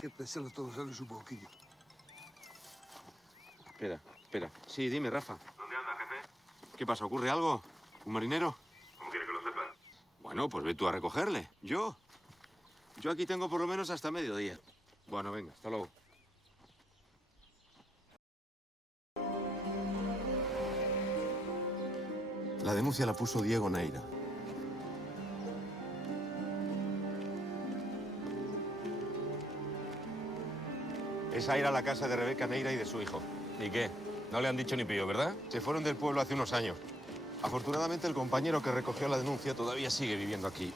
Hay que pensarlo todos los años un poquillo. Espera. Sí, dime, Rafa. ¿Dónde anda, jefe? ¿Qué pasa? ¿Ocurre algo? ¿Un marinero? ¿Cómo quiere que lo sepa? Bueno, pues ve tú a recogerle. ¿Yo? Yo aquí tengo por lo menos hasta mediodía. Bueno, venga, hasta luego. La denuncia la puso Diego Neira. Esa era la casa de Rebeca Neira y de su hijo. ¿Y qué? No le han dicho ni pío, ¿verdad? Se fueron del pueblo hace unos años. Afortunadamente, el compañero que recogió la denuncia todavía sigue viviendo aquí.